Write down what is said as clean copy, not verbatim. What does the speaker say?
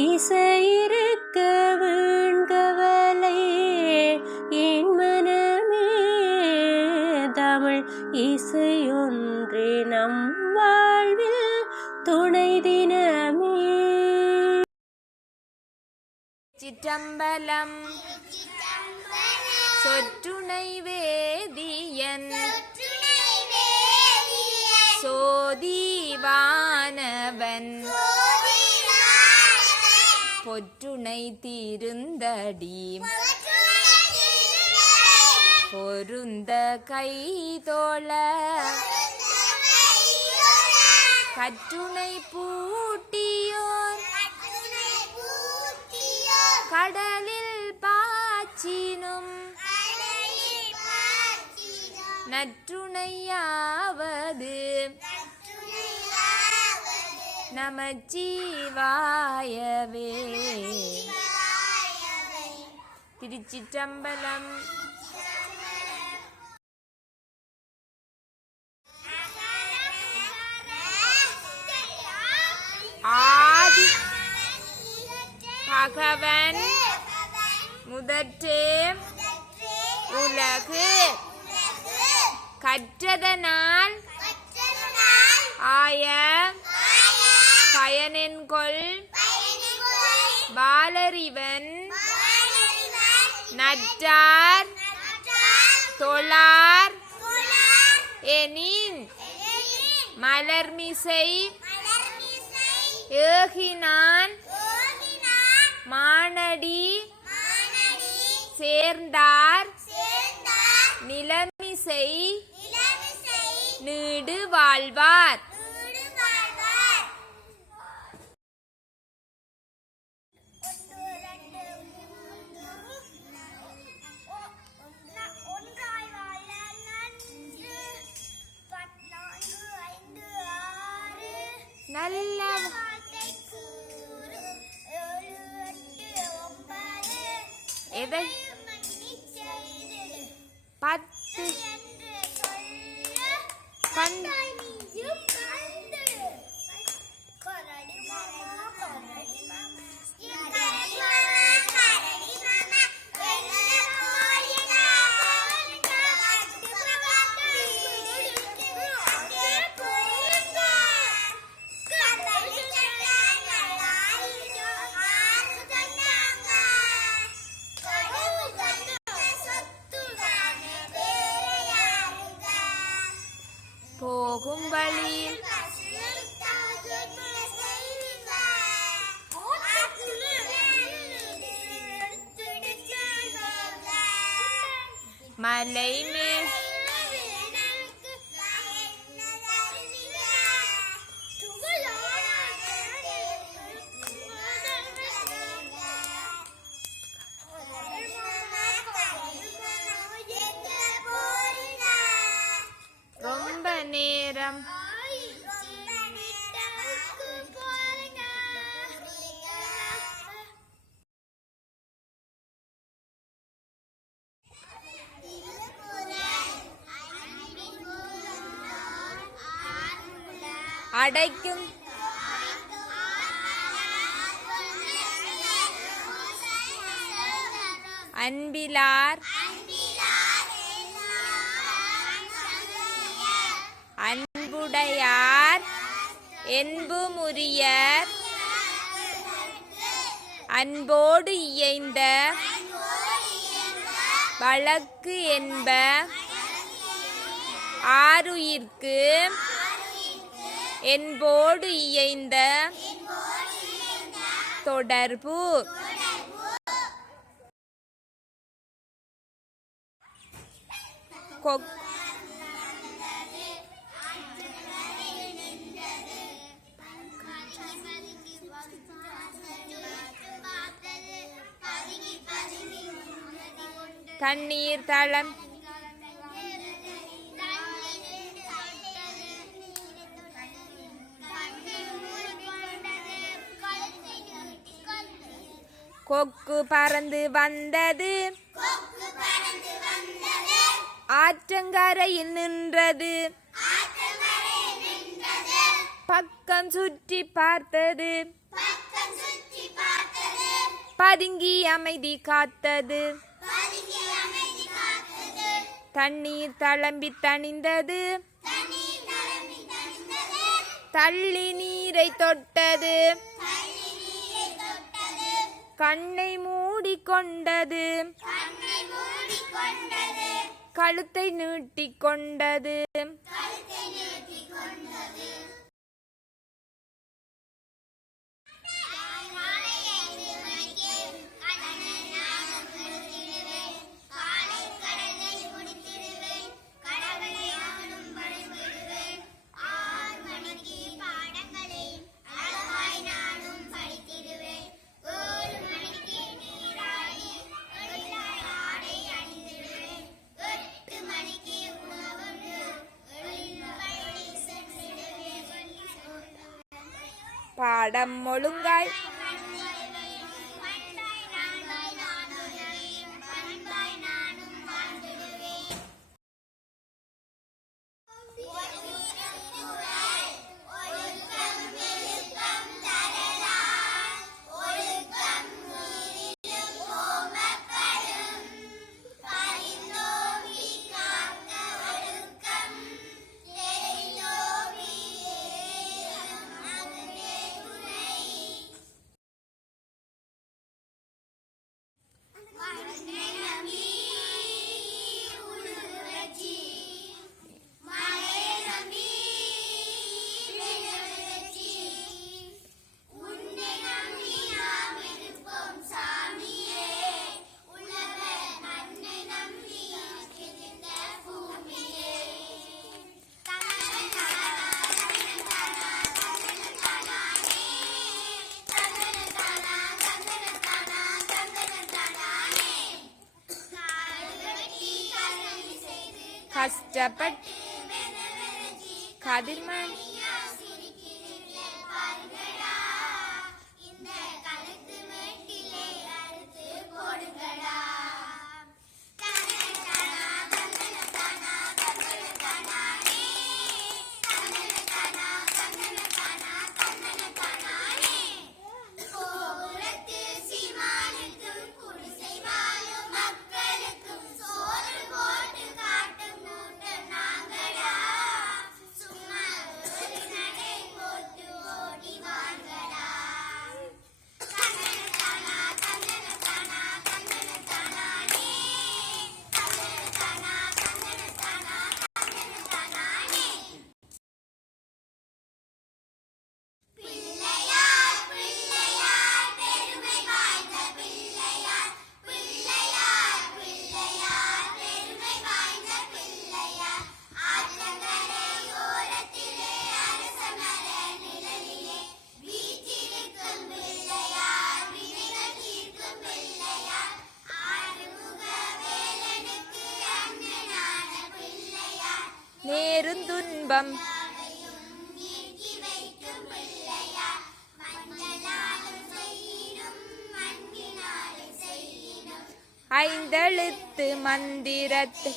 இசையிருக்க வீண்கவலை என் மனமே தமிழ் இசையொன்றே நம் வாழ்வில் துணை தினமே. சிற்றம்பலம் சொற்றுணை வேதியன் சோதிவானவன் பொற்றுணை தீருந்தடி பொருந்த கைதோள கற்றுணை பூட்டியோர் கடலில் பாச்சினும் நற்றுணையாவது நமச்சிவாயவே. திருச்சிற்றம்பலம். ஆதி பகவன் முதற்றே உலகு கற்றதனால் ஆய பயனென்கொள் பாலறிவன் நற்றார் தொழார் எனின் மலர்மிசை ஏகினான் மானடி சேர்ந்தார் நிலமிசை நீடு வாழ்வார். நல்ல எதை 10 போகும் வழியில் மலை மேல் ரொம்ப நேரம் அடைக்கும் அன்பிலார் அன்புடையார் என்புமுரியர் அன்போடு இயைந்த வழக்கு என்ப ஆருயிர்க்கு என்போடு இயைந்த தொடர்பு. தண்ணீர் தளம் கொக்கு பறந்து வந்தது ஆற்றங்கரையில் நின்றது பக்கம் சுற்றி பார்த்தது பதுங்கி அமைதி காத்தது தண்ணீர் தளம்பி தணிந்தது தள்ளி நீரை தொட்டது கண்ணை மூடிக்கொண்டது கழுத்தை நீட்டிக்கொண்டது பாடம் ஒழுங்காய் கஷ்டப்பட்டு கதிர்மணி நேருந்துன்பம் ஐந்தெழுத்து மந்திரத்தை